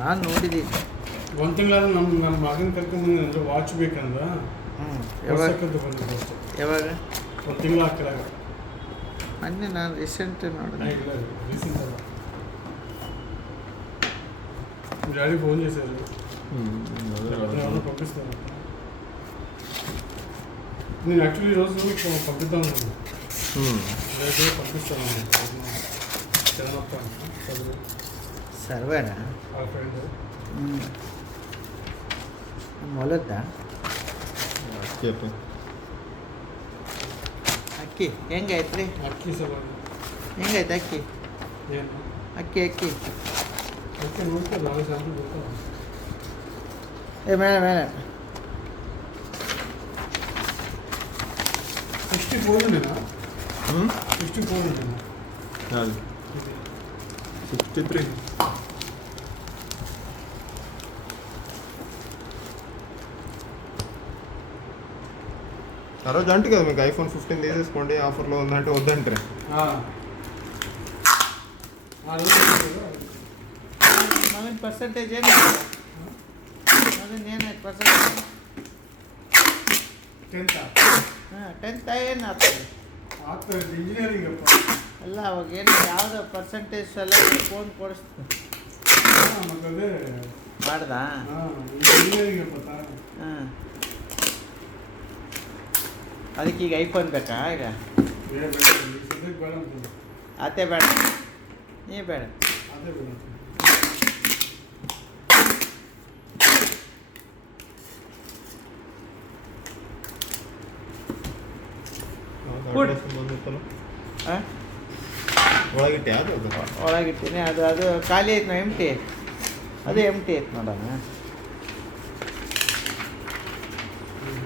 ನಾನು ನೋಡಿದ್ದೀನಿ. ಒಂದು ತಿಂಗಳಾದ್ರೆ ನನ್ನ ಮಗನ ಕರ್ಕೊಂಡ್ಬಂದ್ರೆ ವಾಚ್ ಬೇಕಂದ್ರೆ ಯಾವಾಗ ಬಂದಿದ್ದು ಅಷ್ಟೇ. ಯಾವಾಗ? ಒಂದು ತಿಂಗಳು ಹಾಕಿದಾಗ ಮೊನ್ನೆ ನಾನು ರೀಸೆಂಟ್ ನೋಡಿದೆ. ಇಲ್ಲ ರೀಸೆಂಟ್ ಅಲ್ಲ. డాడీ ఫోన్ చేశారు. పంపిస్తాను. నేను యాక్చువల్లీ ఈరోజు పంపిద్దాం అనుకున్నాను. రేపు పంపిస్తాను. చదవప్ప చదువు సర్వేనా ఆ ఫ్రెండ్ మొలద్దా చెప్పు. ಅಕ್ಕಿ ಹೆಂಗೈತ್ರಿ? ಅಕ್ಕಿ ಸಲ ಹೆಂಗೈತೆ ಅಕ್ಕಿ? ಏನು ಅಕ್ಕಿ ಅಕ್ಕಿ ಅಕ್ಕಿ ನೋಡ್ತಾ ನಾಳೆ ಸ್ಯಾಂಪಲ್ ಬರ್ತಾವ. ಮೇಲೆ ಮೇಲೆ 64 ఉండేనా? 64 ఉండేనా? కాదు 63. ఆ రోజు అంటే కదా మీకు ఐఫోన్ 15 తీసేసుకోండి ఆఫర్లో ఉందంటే వద్దంటారు. ಮಗನ ಪರ್ಸೆಂಟೇಜ್ ಏನು? ಮಗನ ಏನಾಯ್ತು ಪರ್ಸೆಂಟೇಜ್? 10th ಏನು ಆಗ್ತದೆ? ಇಂಜಿನಿಯರಿಂಗ್ ಅಪ್ಪ ಅಲ್ಲ ಅವಾಗ ಏನು ಯಾವ್ದು ಪರ್ಸೆಂಟೇಜ್ ಎಲ್ಲ ಫೋನ್ ಕೊಡಿಸ್ತು ಮಕ್ಕಳೇ ಮಾಡ್ದಾ? ಇಂಜಿನಿಯರಿಂಗ್ ಅಪ್ಪ. ಹಾಂ ಅದಕ್ಕೆ ಈಗ ಐಫೋನ್ ಬೇಕಾ? ಈಗ ಸದ್ಯಕ್ಕೆ ಬೇಡ ಅಂತ. ಅದೇ ಬೇಡ, ನೀ ಬೇಡ. ಅದೇ ಬೇಡ. ಹಾಂ ಒಳಗಿಟ್ಟೆ ಅದು ಒಳಗಿಟ್ಟಿನಿ. ಅದು ಖಾಲಿ ಐತೆ ನಾ ಎಂಟಿ. ಅದು ಎಂಟಿ ಐತೆ ನೋಡೋಣ.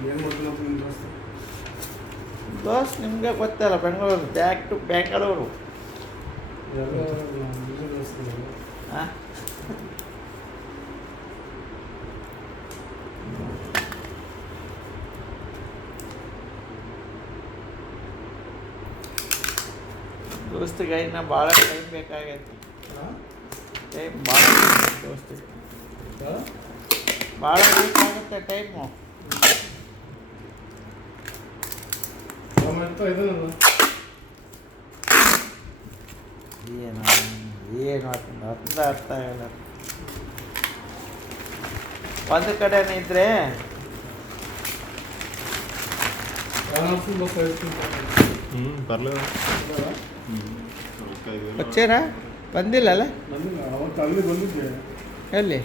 ಏನು ಮಾಡಿಲ್ಲ ನಿಮ್ಮ ದೋಸ್ತ? ದೋಸ್ ನಿಮಗೆ ಗೊತ್ತಲ್ಲ, ಬೆಂಗಳೂರು, ಬ್ಯಾಕ್ ಟು ಬೆಂಗಳೂರು. ಹಾಂ ದೋಸ್ತಿಗೆ ಇನ್ನು ಭಾಳ ಟೈಮ್ ಬೇಕಾಗೈತಿ. ಟೈಮ್ ಭಾಳ ದೋಸ್ತಿಗೆ ಭಾಳ ಬೇಕಾಗುತ್ತೆ ಟೈಮು. ಏನು ಅರ್ಥ ಆಗಲ್ಲ. ಒಂದು ಕಡೆನೇ ಇದ್ರೆ ಪರ್లేదు. వచ్చారా? ಬಂದಿಲ್ಲಲ್ಲ? ಅವತ್ತು ಅಲ್ಲಿ ಬಂದಿದ್ದೆ. ಎಲ್ಲಿ?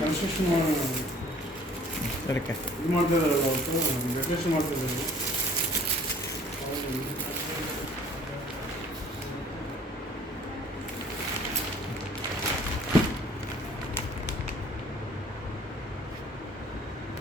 ಕನ್ಸ್ಟ್ರಕ್ಷನ್ ಅದಕ್ಕೆ ಇದು ಮಾಡ್ತಾ ಇದ್ದಾರೆ. ಅವತ್ತು ಡೆಕೋರೇಷನ್ ಮಾಡ್ತಾ ಇದ್ದಾರೆ.